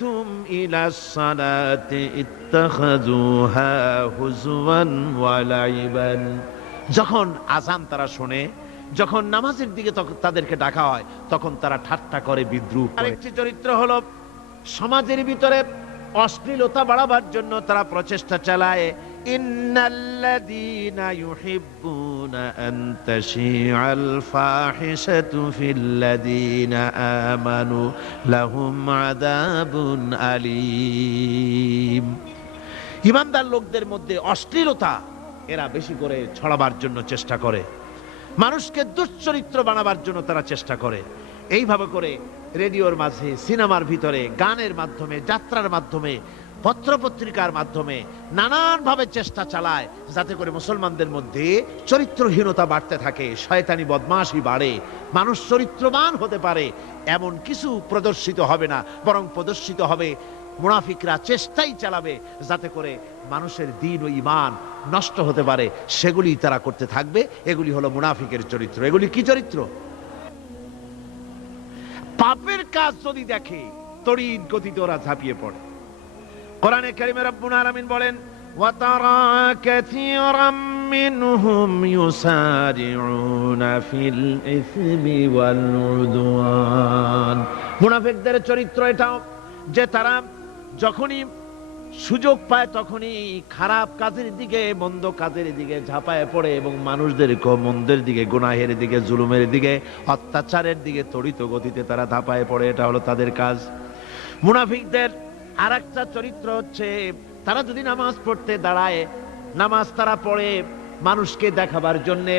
তুম ইলাস সালাতি ইত্তাখাযুহা হুজওয়ান ওয়া লাইবান। যখন আযান তারা শোনে, যখন নামাজের দিকে তাদেরকে ডাকা হয়, তখন তারা ঠাট্টা করে, বিদ্রূপ করে। আরেকটি চরিত্র হলো সমাজের ভিতরে অশ্লীলতা বাড়াবার জন্য তারা প্রচেষ্টা চালায়। ইন্নাল্লাযীনা ইউহিব্বুনা আন তাশিআল ফাহিশাতু ফিল্লাযীনা আমানু লাহুম আযাবুন আলীম। ঈমানদার লোকদের মধ্যে অশ্লীলতা এরা বেশি করে ছড়াবার জন্য চেষ্টা করে, মানুষকে দুশ্চরিত্র বানাবার জন্য তারা চেষ্টা করে। এইভাবে করে রেডিওর মাঝে, সিনেমার ভিতরে, গানের মাধ্যমে, যাত্রার মাধ্যমে, পত্রপত্রিকার মাধ্যমে নানানভাবে চেষ্টা চালায় যাতে করে মুসলমানদের মধ্যে চরিত্রহীনতা বাড়তে থাকে, শয়তানি বদমাশি বাড়ে, মানুষ চরিত্রবান হতে পারে এমন কিছু প্রদর্শিত হবে না, বরং প্রদর্শিত হবে মুনাফিকরা চেষ্টাই চালাবে যাতে করে মানুষের দ্বীন ও ঈমান নষ্ট হতে পারে, সেগুলি তারা করতে থাকবে। এগুলি হলো মুনাফিকের চরিত্র। এগুলি কি চরিত্র? পাপের কাজ যদি দেখে তড়িৎ গতিতে ওরা ঝাঁপিয়ে পড়ে। কোরআনে কারিমে রব্বুল আলামিন বলেন, ওয়া তারা কাসীরাম মিনহুম ইউসারিউনা ফিল ইসমি ওয়াল উদওয়ান। মুনাফিকদের চরিত্র এটাও যে তারা যখনই সুযোগ পায় তখনই খারাপ কাজের দিকে, মন্দ কাজের দিকে ঝাঁপায় পড়ে এবং মানুষদেরকে মন্দের দিকে, গুনাহের দিকে, জুলুমের দিকে, অত্যাচারের দিকে তড়িৎ গতিতে তারা ঝাঁপায় পড়ে। এটা হলো তাদের কাজ। মুনাফিকদের আরেকটা চরিত্র হচ্ছে তারা যদি নামাজ পড়তে দাঁড়ায়, নামাজ তারা পড়ে মানুষকে দেখাবার জন্যে,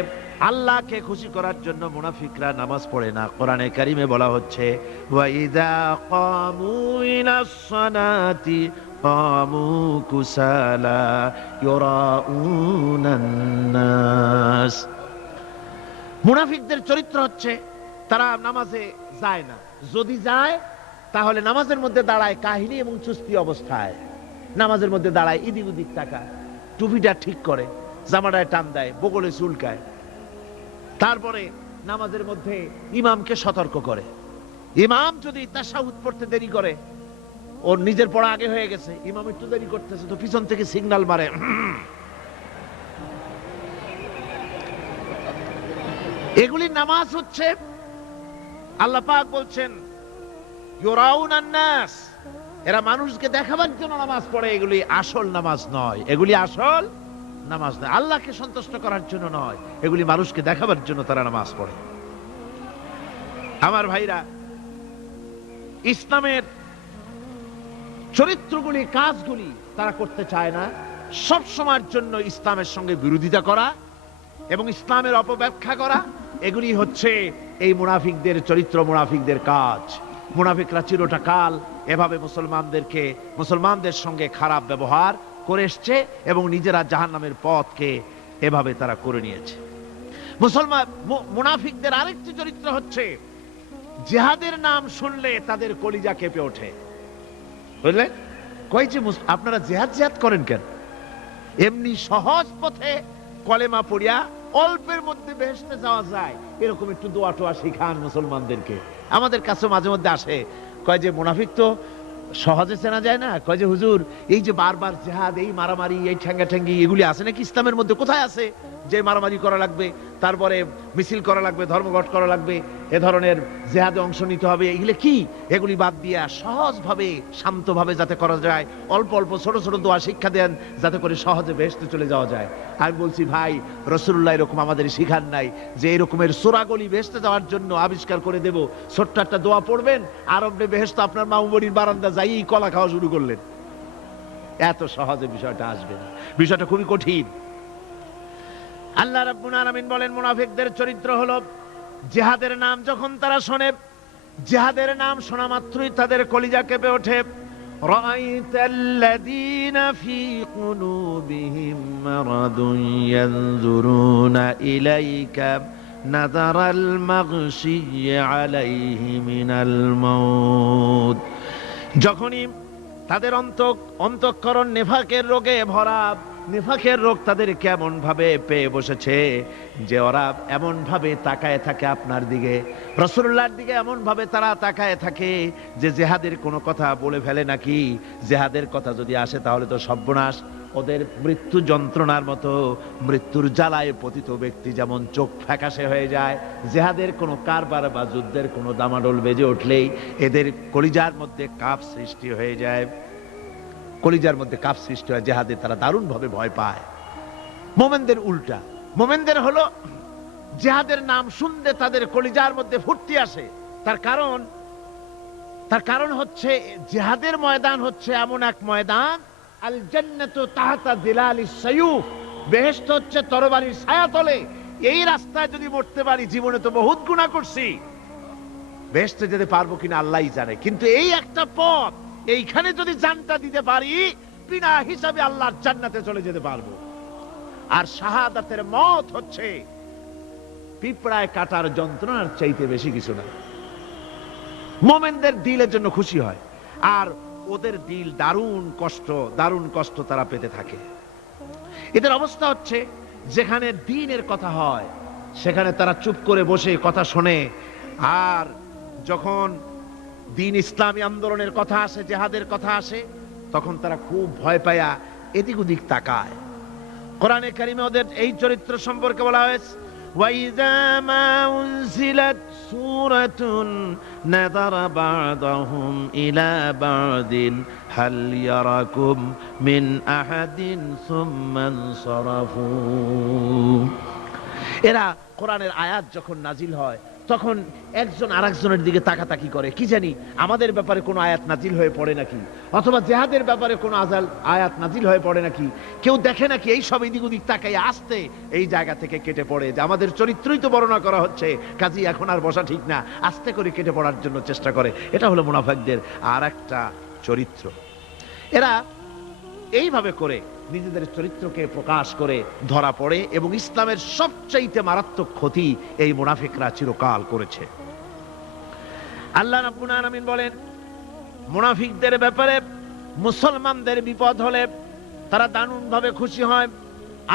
আল্লাহকে খুশি করার জন্য মুনাফিকরা নামাজ পড়ে না। কোরআনে কারিমে বলা হচ্ছে, ওয়া ইযা কামু ইলাস সালাতি কামু কুসালা ইউরাউনান নাস। মুনাফিকদের চরিত্র হচ্ছে তারা নামাজে যায় না, যদি যায় তাহলে নামাজের মধ্যে দাঁড়ায় কাহিনী এবং চুস্তি অবস্থায়, নামাজের মধ্যে দাঁড়ায় ইদিক উদিক তাকায়, টুপিটা ঠিক করে, জামাটায় টান দেয়, বগলে চুলকায়, তারপরে নামাজের মধ্যে ইমামকে সতর্ক করে। ইমাম যদি তাশাহুদ পড়তে দেরি করে, ওর নিজের পড়া আগে হয়ে গেছে, ইমাম একটু দেরি করতেছে, তো পিছন থেকে সিগন্যাল মারে। এগুলি নামাজ হচ্ছে, আল্লাহ পাক বলছেন ইউরাউনান নাস, এরা মানুষকে দেখাবার জন্য নামাজ পড়ে, এগুলি আসল নামাজ নয়। এগুলি আসল নামাজ নয়, আল্লাহকে সন্তুষ্ট করার জন্য নয়, এগুলি মানুষকে দেখাবার জন্য তারা নামাজ পড়ে। আমার ভাইরা, ইসলামের চরিত্রগুলি, কাজগুলি তারা করতে চায় না। সব সময়ের জন্য ইসলামের সঙ্গে বিরোধিতা করা এবং ইসলামের অপব্যাখ্যা করা, এগুলি হচ্ছে এই মুনাফিকদের চরিত্র, মুনাফিকদের কাজ। মুনাফিকরা চিরটা কাল এভাবে মুসলমানদের সঙ্গে খারাপ ব্যবহার করে এসছে এবং নিজেরা জাহান্নামের পথকে এভাবে তারা করে নিয়েছে। মুনাফিকদের আরেকটি চরিত্র হচ্ছে জিহাদের নাম শুনলে তাদের কলিজা কেঁপে ওঠে। বুঝলেন? কই যে আপনারা জিহাদ করেন কেন? এমনি সহজ পথে কলেমা পড়িয়া অল্পের মধ্যে বেহেশতে যাওয়া যায়, এরকম একটু দোয়া টোয়া শিখান মুসলমানদেরকে। আমাদের কাছে মাঝে মধ্যে আসে, কয় যে মুনাফিক তো সহজে চেনা যায় না। কয় যে হুজুর, এই যে বারবার জিহাদ, এই মারামারি, এই ঠ্যাঙ্গাঠ্যাঙ্গি, এগুলি আছে নাকি ইসলামের মধ্যে? কোথায় আছে যে মারামারি করা লাগবে, তারপরে মিছিল করা লাগবে, ধর্মঘট করা লাগবে, এ ধরনের জিহাদে অংশ নিতে হবে? এগুলি কি? এগুলি বাদ দিয়া সহজভাবে, শান্তভাবে যাতে করা যায়, অল্প অল্প ছোট ছোট দোয়া শিক্ষা দেন যাতে করে সহজে বেহেশতে চলে যাওয়া যায়। আমি বলছি, ভাই, রাসূলুল্লাহ এরকম আমাদের শিখান নাই যে এরকমের সোরাগলি বেহেশতে যাওয়ার জন্য আবিষ্কার করে দেব। ছোট্ট একটা দোয়া পড়বেন, আর আপনি বেহেশত আপনার মামুবাড়ির বারান্দা যাই কলা খাওয়া শুরু করলেন। এত সহজে বিষয়টা আসবে না, বিষয়টা খুবই কঠিন। আল্লাহ রাব্বুল আলামিন বলেন, মুনাফিকদের চরিত্র হলো জিহাদের নাম যখন তারা শোনে, জিহাদের নাম শোনা মাত্রই তাদের কলিজা কেঁপে ওঠে। রাআইতাল্লাযীনা ফী কুলুবিহিম মারাদুন ইয়ানজুরুনা ইলাইকা নাযারাল মাগশিয়্যি আলাইহি মিনাল মাউত। যখনই তাদের অন্তঃকরণ নেফাকের রোগে ভরা, নিফাকের রোগ তাদের কেমন ভাবে পেয়ে বসেছে যে ওরা এমন ভাবে তাকায় থাকে আপনার দিকে, রাসূলুল্লাহর দিকে এমন ভাবে তারা তাকায় থাকে যে জিহাদের কোনো কথা বলে ফেলে নাকি, জিহাদের কথা যদি আসে তাহলে তো সর্বনাশ। ওদের মৃত্যু যন্ত্রণার মতো, মৃত্যুর জ্বালায় পতিত ব্যক্তি যেমন চোখ ফ্যাকাশে হয়ে যায়, জিহাদের কোনো কারবার বা যুদ্ধের কোনো দামাডোল বেজে উঠলেই এদের কলিজার মধ্যে কাঁপ সৃষ্টি হয়ে যায়, কলিজার মধ্যে কাঁপ সৃষ্টি হয়, জিহাদে তারা দারুণ ভাবে ভয় পায়। মোমেনদের উল্টা, মোমেনদের হলো জিহাদের নাম শুনতে তাদের কলিজার মধ্যে ফুর্তি আসে। তার কারণ হচ্ছে জিহাদের ময়দান হচ্ছে এমন এক ময়দান, আল জান্নাতু তাহতা যিলালিস সায়ুফ, বেহেশত হচ্ছে তরবারির ছায়াতলে। এই রাস্তায় যদি মরতে পারি, জীবনে তো বহুত গুনাহ করছি, বেহেশতে যেতে পারবো কিনা আল্লাহই জানে, কিন্তু এই একটা পথ, এইখানে যদি জানটা দিতে পারি বিনা হিসাবে আল্লাহর জান্নাতে চলে যেতে পারবো। আর শাহাদাতের মত হচ্ছে পিঁপড়ায় কাটার যন্ত্রণার চাইতে বেশি কিছু না। মোমেনদের দিলের জন্য খুশি হয়, আর ওদের দিল দারুণ কষ্ট তারা পেতে থাকে। এদের অবস্থা হচ্ছে যেখানে দ্বীনের কথা হয় সেখানে তারা চুপ করে বসে কথা শোনে, আর যখন দ্বীন ইসলামী আন্দোলনের কথা আসে, জিহাদের কথা আসে, তখন তারা খুব ভয় পায়া এদিক ওদিক তাকায়। কোরআনে কারিমে ওদের এই চরিত্র সম্পর্কে বলা হয়েছে, وَإِذَا مَا أُنْزِلَتْ سُورَةٌ نَظَرَ بَعْضُهُمْ إِلَى بَعْضٍ هَلْ يَرَاكُمْ مِنْ أَحَدٍ ثُمَّ انصَرَفُوا। এরা কোরআনের আয়াত যখন নাজিল হয় তখন একজন আরেকজনের দিকে তাকাতাকি করে, কি জানি আমাদের ব্যাপারে কোনো আয়াত নাজিল হয়ে পড়ে নাকি, অথবা জিহাদের ব্যাপারে কোনো আয়াত নাজিল হয়ে পড়ে নাকি, কেউ দেখে নাকি। এই সব এদিক ওদিক তাকাই আসতে এই জায়গা থেকে কেটে পড়ে, যে আমাদের চরিত্রই তো বর্ণনা করা হচ্ছে, কাজী এখন আর বসা ঠিক না, আস্তে করে কেটে পড়ার জন্য চেষ্টা করে। এটা হলো মুনাফিকদের আর একটা চরিত্র। এরা এইভাবে করে নিজেদের চরিত্রকে প্রকাশ করে ধরা পড়ে, এবং ইসলামের সবচাইতে মারাত্মক ক্ষতি এই মুনাফিকরা চিরকাল করেছে। আল্লাহ রাব্বুল আলামিন বলেন, মুনাফিকদের ব্যাপারে মুসলমানদের বিপদ হলে তারা দারুণ ভাবে খুশি হয়,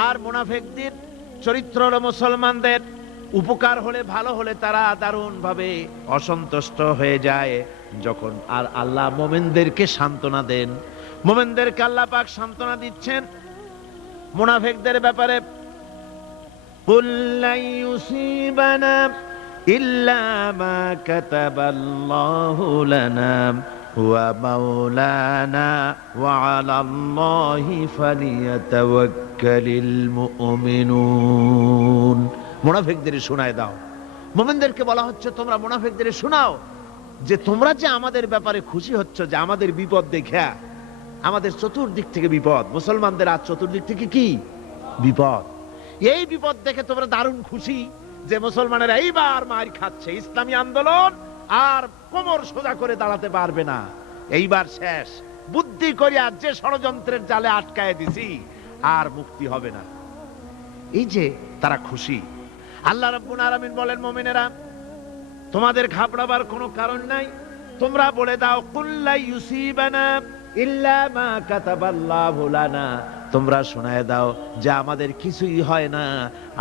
আর মুনাফিকদের চরিত্র হলো মুসলমানদের উপকার হলে, ভালো হলে তারা দারুণ ভাবে অসন্তুষ্ট হয়ে যায়। যখন আর আল্লাহ মুমিনদেরকে সান্ত্বনা দেন, মুমিনদেরকে আল্লাহ পাক সান্ত্বনা দিচ্ছেন মুনাফিকদের ব্যাপারে, কুল লা ইউসিবানা ইল্লা মা কাতাবাল্লাহু লানা হুয়া মাওলানা ওয়া আলাল্লাহি ফালিয়াতাওয়াক্কালিল মুমিনুন। মুনাফিকদের শোনায় দাও। মুমিনদেরকে বলা হচ্ছে তোমরা মুনাফিকদের শোনাও যে তোমরা যে আমাদের ব্যাপারে খুশি হচ্ছ, যে আমাদের বিপদ দেখা, আমাদের চতুর্দিক থেকে বিপদ, মুসলমানদের আজ চতুর্দিক থেকে কি বিপদ, এই বিপদ দেখে তোমরা দারুণ খুশি যে মুসলমানেরা এইবার মার খাচ্ছে, ইসলামী আন্দোলন আর কোমর সোজা করে দাঁড়াতে পারবে না, এইবার শেষ, বুদ্ধি করিয়া যে ষড়যন্ত্রের জালে আটকায় দিছি আর মুক্তি হবে না। এই যে তারা খুশি। আল্লাহ রাব্বুল আলামিন বলেন, মুমিনেরা তোমাদের ঘাবড়াবার কোনো কারণ নাই, তোমরা বলে দাও কুল লা ইউসিবানা ইল্লা মা কাতাবাল্লাহু লানা, তোমরা শোনায় দাও যে আমাদের কিছুই হয় না,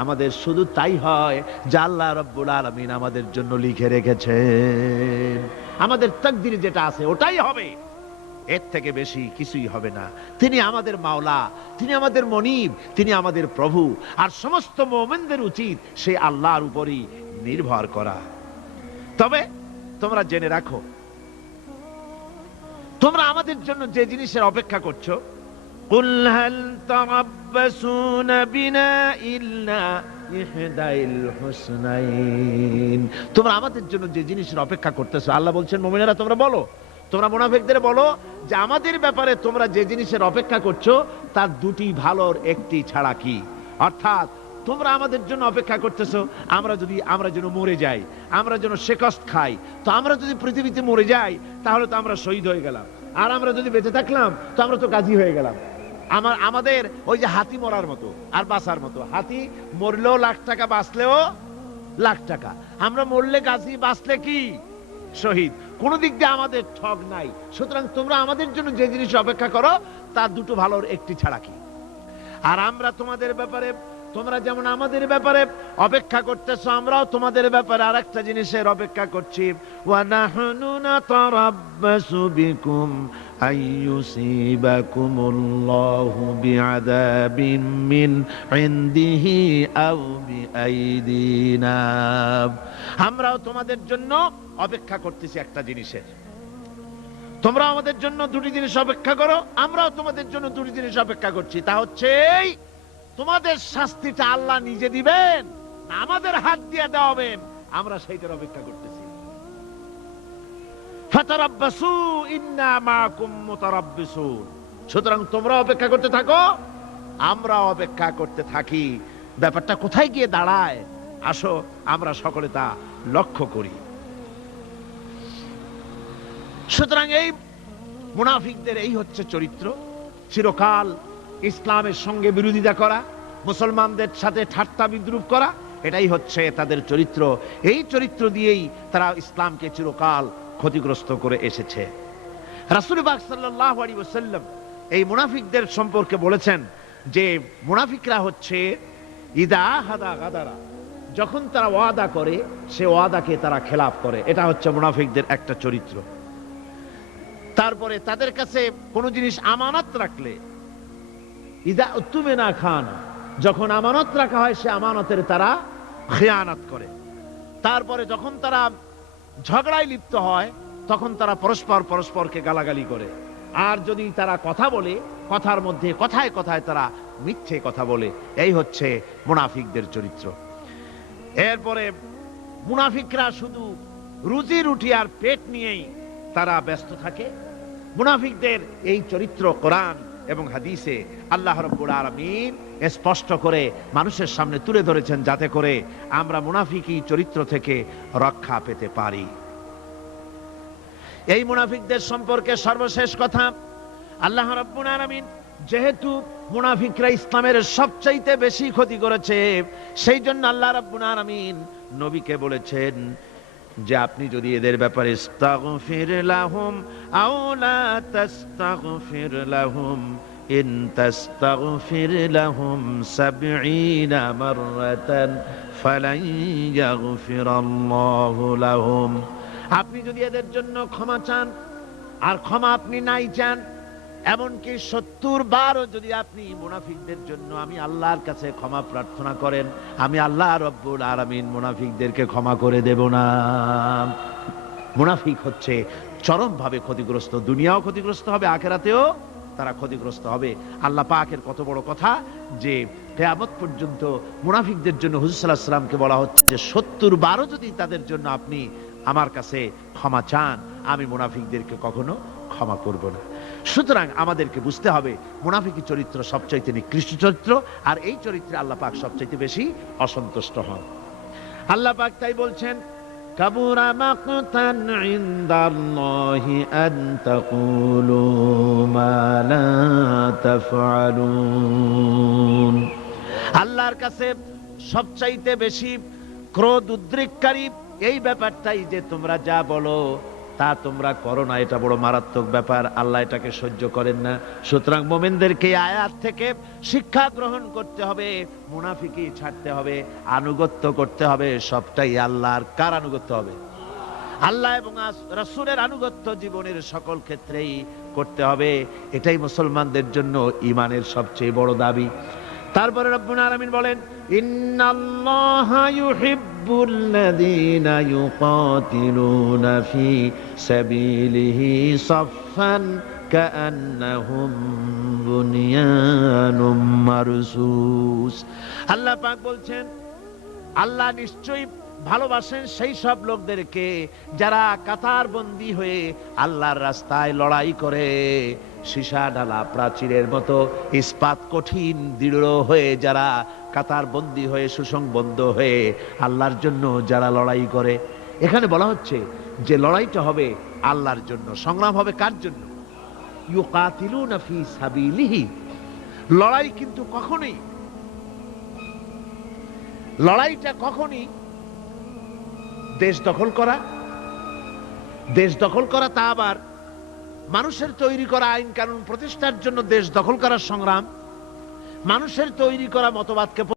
আমাদের শুধু তাই হয় যা আল্লাহ রাব্বুল আলামিন আমাদের জন্য লিখে রেখেছেন। আমাদের তাকদীরে যেটা আছে ওটাই হবে, এর থেকে বেশি কিছুই হবে না। তিনি আমাদের মাওলা, তিনি আমাদের মনিব, তিনি আমাদের প্রভু, আর সমস্ত মুমিনদের উচিত সেই আল্লাহর উপরই নির্ভর করা। তবে তোমরা জেনে রাখো, তোমরা আমাদের জন্য যে জিনিসের অপেক্ষা করছো, কুল হাল তারাব্বাসুনা বিনা ইল্লা ইহদাইল হুসনাইন, তোমরা আমাদের জন্য যে জিনিসের অপেক্ষা করতেছো, আল্লাহ বলছেন মুমিনেরা তোমরা বলো, তোমরা মুনাফিকদের বলো যে আমাদের ব্যাপারে তোমরা যে জিনিসের অপেক্ষা করছো তার দুটি ভালোর একটি ছাড়া কি, অর্থাৎ তোমরা আমাদের জন্য অপেক্ষা করতেছো আমরা যেন মরে যাই, আমরা যেন শেকস্ত খাই। তো আমরা যদি পৃথিবীতে মরে যাই তাহলে তো আমরা শহীদ হয়ে গেলাম, আর আমরা যদি বেঁচে থাকলাম তো আমরা তো গাজী হয়ে গেলাম। আমাদের ওই যে হাতি মরার মতো আর বাঁচার মতো, হাতি মরলেও লাখ টাকা, বাঁচলেও লাখ টাকা, আমরা মরলে গাজী, বাঁচলে কি শহীদ, কোন দিক দিয়ে আমাদের ঠগ নাই। সুতরাং তোমরা আমাদের জন্য যে জিনিস অপেক্ষা করো তার দুটো ভালোর একটি ছাড়া কি। আর আমরা তোমাদের ব্যাপারে, তোমরা যেমন আমাদের ব্যাপারে অপেক্ষা করতেছো, আমরাও তোমাদের ব্যাপারে আরেকটা জিনিসের অপেক্ষা করছি। ওয়া নাহনু নাতারাব্বাসু বিকুম আইয়ুসিবাকুমুল্লাহু বিআযাবিন মিন ইনদিহি আও বিআইদিনা। আমরাও তোমাদের জন্য অপেক্ষা করতেছি একটা জিনিসের। তোমরা আমাদের জন্য দুটি জিনিস অপেক্ষা করো, আমরাও তোমাদের জন্য দুটি জিনিস অপেক্ষা করছি। তা হচ্ছে এই, তোমাদের শাস্তিটা আল্লাহ নিজে দিবেন না আমাদের হাত দিয়ে দেওয়াবেন, আমরা সেইটার অপেক্ষা করতেছি। ফাতারাব্বাসু ইন্না মাআকুম মুতারাব্বিসুন। সুতরাং তোমরা অপেক্ষা করতে থাকো, আমরা অপেক্ষা করতে থাকি। ব্যাপারটা কোথায় গিয়ে দাঁড়ায় আসো আমরা সকলে তা লক্ষ্য করি। সুতরাং এই মুনাফিকদের এই হচ্ছে চরিত্র, চিরকাল ইসলামের সঙ্গে বিরোধিতা করা, মুসলমানদের সাথে ঠাট্টা বিদ্রুপ করা, এটাই হচ্ছে তাদের চরিত্র। এই চরিত্র দিয়েই তারা ইসলামকে চিরকাল ক্ষতিগ্রস্ত করে এসেছে। রাসূল পাক সাল্লাল্লাহু আলাইহি ওয়াসাল্লাম এই মুনাফিকদের সম্পর্কে বলেছেন যে মুনাফিকরা হচ্ছে ইদা হাদা গাদারা, যখন তারা ওয়াদা করে সে ওয়াদাকে তারা খেলাফ করে। এটা হচ্ছে মুনাফিকদের একটা চরিত্র। তারপরে তাদের কাছে কোনো জিনিস আমানত রাখলে, ইদা উত্তুমিনা খান, যখন আমানত রাখা হয় সে আমানতের তারা খেয়ানত করে। তারপরে যখন তারা ঝগড়ায় লিপ্ত হয় তখন তারা পরস্পরকে গালাগালি করে। আর যদি তারা কথা বলে, কথার মধ্যে কথায় কথায় তারা মিথ্যে কথা বলে। এই হচ্ছে মুনাফিকদের চরিত্র। এরপরে মুনাফিকরা শুধু রুজি রুটি আর পেট নিয়েই তারা ব্যস্ত থাকে। মুনাফিকদের এই চরিত্র কোরআন এবং হাদিসে আল্লাহ রাব্বুল আলামিন স্পষ্ট করে মানুষের সামনে তুলে ধরেছেন, যাতে করে আমরা মুনাফিকি চরিত্র থেকে রক্ষা পেতে পারি। এই মুনাফিকদের সম্পর্কে সর্বশেষ কথা, আল্লাহ রাব্বুল আলামিন যেহেতু মুনাফিকরা ইসলামের সবচাইতে বেশি ক্ষতি করেছে, সেই জন্য আল্লাহ রাব্বুল আলামিন নবীকে বলেছেন যে আপনি যদি এদের ব্যাপারে ইস্তাগফির লাহুম আও লা তাস্তাগফির লাহুম ইন তাস্তাগফির লাহুম ৭০ মাররাতান ফালান ইয়াগফিরাল্লাহু লাহুম। আপনি যদি এদের জন্য ক্ষমা চান, আর ক্ষমা আপনি নাই চান, এমনকি ৭০ বারও যদি আপনি মুনাফিকদের জন্য আমি আল্লাহর কাছে ক্ষমা প্রার্থনা করেন, আমি আল্লাহ রাব্বুল আলামিন মুনাফিকদেরকে ক্ষমা করে দেব না। মুনাফিক হচ্ছে চরমভাবে ক্ষতিগ্রস্ত, দুনিয়াও ক্ষতিগ্রস্ত হবে, আখিরাতেও তারা ক্ষতিগ্রস্ত হবে। আল্লাহ পাকের কত বড় কথা যে কিয়ামত পর্যন্ত মুনাফিকদের জন্য হুজুর সাল্লাল্লাহু আলাইহি ওয়াসাল্লামকে বলা হচ্ছে যে ৭০ বারও যদি তাদের জন্য আপনি আমার কাছে ক্ষমা চান, আমি মুনাফিকদেরকে কখনো ক্ষমা করব না। সুতরাং আমাদেরকে বুঝতে হবে মুনাফিকি চরিত্র সবচাইতে নিকৃষ্ট চরিত্র, আর এই চরিত্রে আল্লাহ পাক সবচাইতে বেশি অসন্তুষ্ট হন। আল্লাহ পাক তাই বলছেন, কাবুরা মাকতান ইনদাল্লাহি আন তাকুলু মা লা তাফআলুন। আল্লাহর কাছে সবচাইতে বেশি ক্রোধ উদ্রেককারী এই ব্যাপারটাই যে তোমরা যা বলো তা তোমরা করো না। এটা বড় মারাত্মক ব্যাপার, আল্লাহ এটাকে সহ্য করেন না। সুতরাং মুমিনদেরকে আয়াত থেকে শিক্ষা গ্রহণ করতে হবে, মুনাফিকি ছাড়তে হবে, আনুগত্য করতে হবে। সবটাই আল্লাহর। কার আনুগত্য হবে? আল্লাহ এবং রাসূলের আনুগত্য জীবনের সকল ক্ষেত্রেই করতে হবে। এটাই মুসলমানদের জন্য ঈমানের সবচেয়ে বড় দাবি। তারপরে রব্বুল আলামিন বলেন, ইন্নাল্লাহা ইউহিব্বুল্লাযীনা ইউকাতিলুনা ফি সাবিলিহি সাফফান কাআন্নাহুম বুনিয়ানুম মারসুস। আল্লাহ পাক বলছেন, আল্লাহ নিশ্চয়ই ভালোবাসেন সেই সব লোকদেরকে যারা কাতারবন্দী হয়ে আল্লাহর রাস্তায় লড়াই করে। সীসা ঢালা প্রাচীরের মতো ইস্পাত কঠিন দৃঢ় হয়ে যারা কাতারবন্দী হয়ে সুসংবদ্ধ হয়ে আল্লাহর জন্য যারা লড়াই করে। এখানে বলা হচ্ছে যে লড়াইটা হবে আল্লাহর জন্য। সংগ্রাম হবে কার জন্য? ইউকাতিলুনা ফি সাবিলিহি। লড়াইটা কখনই দেশ দখল করা, তা আবার মানুষের তৈরি করা আইন কানুন প্রতিষ্ঠার জন্য দেশ দখল করার সংগ্রাম, মানুষের তৈরি করা মতবাদকে